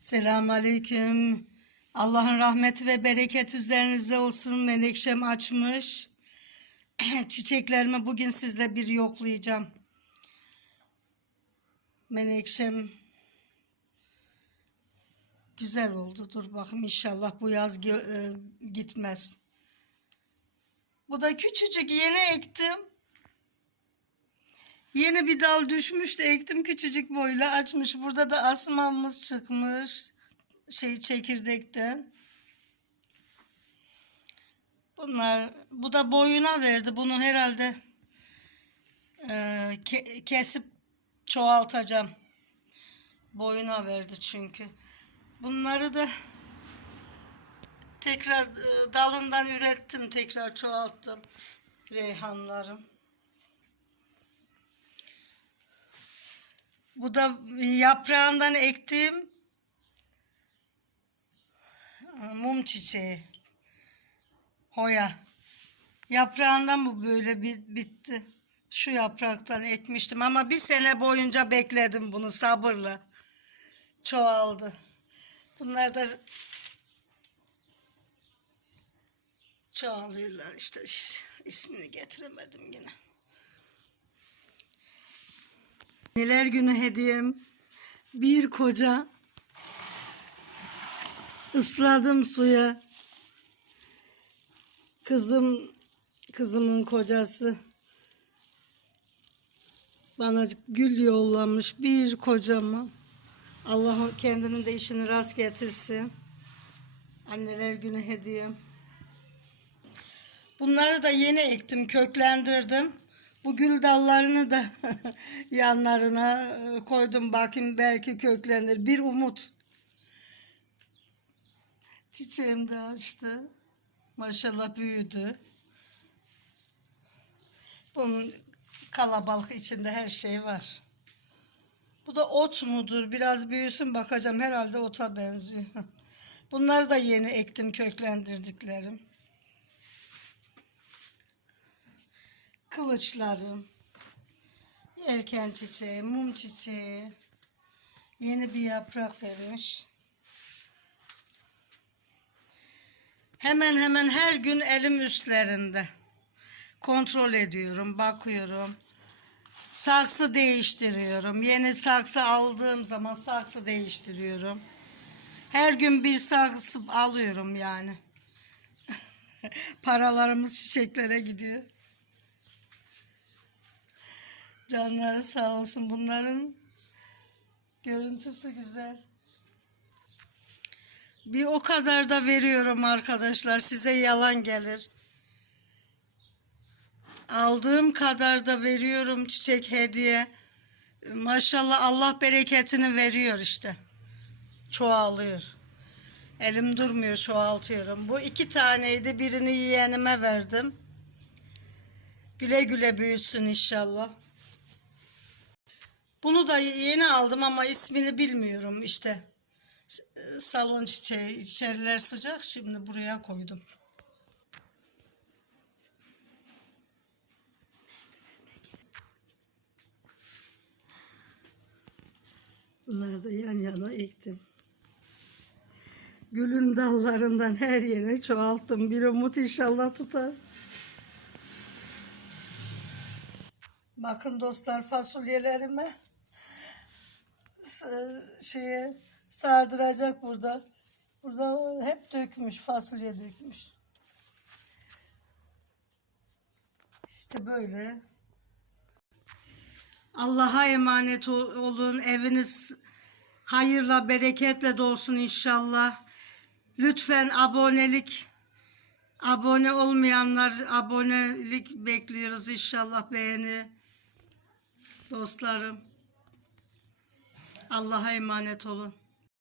Selamun Aleyküm. Allah'ın rahmeti ve bereketi üzerinize olsun. Menekşem açmış. Çiçeklerimi bugün sizle bir yoklayacağım. Menekşem güzel oldu. Dur bakayım inşallah bu yaz e, gitmez. Bu da küçücük yeni ektim. Yeni bir dal düşmüş de ektim küçücük boyla açmış. Burada da asmamız çıkmış. Şey çekirdekten. Bunlar bu da boyuna verdi. Bunu herhalde e, ke- kesip çoğaltacağım. Boyuna verdi çünkü. Bunları da tekrar e, dalından ürettim. Tekrar çoğalttım. Reyhanlarım. Bu da yaprağından ektiğim e, mum çiçeği. Hoya. Yaprağından bu böyle bit- bitti. Şu yapraktan ekmiştim ama bir sene boyunca bekledim bunu sabırla. Çoğaldı. Bunlar da çoğalıyorlar işte ismini getiremedim yine. Neler günü hediyem. Bir koca ısladım suya. Kızım kızımın kocası bana gül yollamış bir kocamı. Allah kendinin de işini rast getirsin. Anneler günü hediyem. Bunları da yeni ektim, köklendirdim. Bu gül dallarını da yanlarına e, koydum. Bakayım belki köklenir. Bir umut. Çiçeğim de açtı. Maşallah büyüdü. Bunun kalabalık içinde her şey var. Bu da ot mudur? Biraz büyüsün bakacağım. Herhalde ota benziyor. Bunları da yeni ektim, köklendirdiklerim. Kılıçlarım. Yelken çiçeği, mum çiçeği. Yeni bir yaprak vermiş. Hemen hemen her gün elim üstlerinde. Kontrol ediyorum, bakıyorum. Saksı değiştiriyorum. Yeni saksı aldığım zaman saksı değiştiriyorum. Her gün bir saksı alıyorum yani. Paralarımız çiçeklere gidiyor. Canları sağ olsun bunların görüntüsü güzel. Bir o kadar da veriyorum arkadaşlar size yalan gelir. Aldığım kadar da veriyorum çiçek hediye. Maşallah Allah bereketini veriyor işte. Çoğalıyor. Elim durmuyor çoğaltıyorum. Bu iki taneydi birini yeğenime verdim. Güle güle büyütsün inşallah. Bunu da yeni aldım ama ismini bilmiyorum işte. S- Salon çiçeği. İçeriler sıcak şimdi buraya koydum. Bunları da yan yana ektim. Gülün dallarından her yere çoğalttım. Bir umut inşallah tutar. Bakın dostlar fasulyelerime şeye sardıracak burada. Burada hep dökmüş, fasulye dökmüş. İşte böyle. Allah'a emanet ol- olun. Eviniz hayırla, bereketle dolsun inşallah. Lütfen abonelik abone olmayanlar abonelik bekliyoruz inşallah beğeni. Dostlarım. Allah'a emanet olun.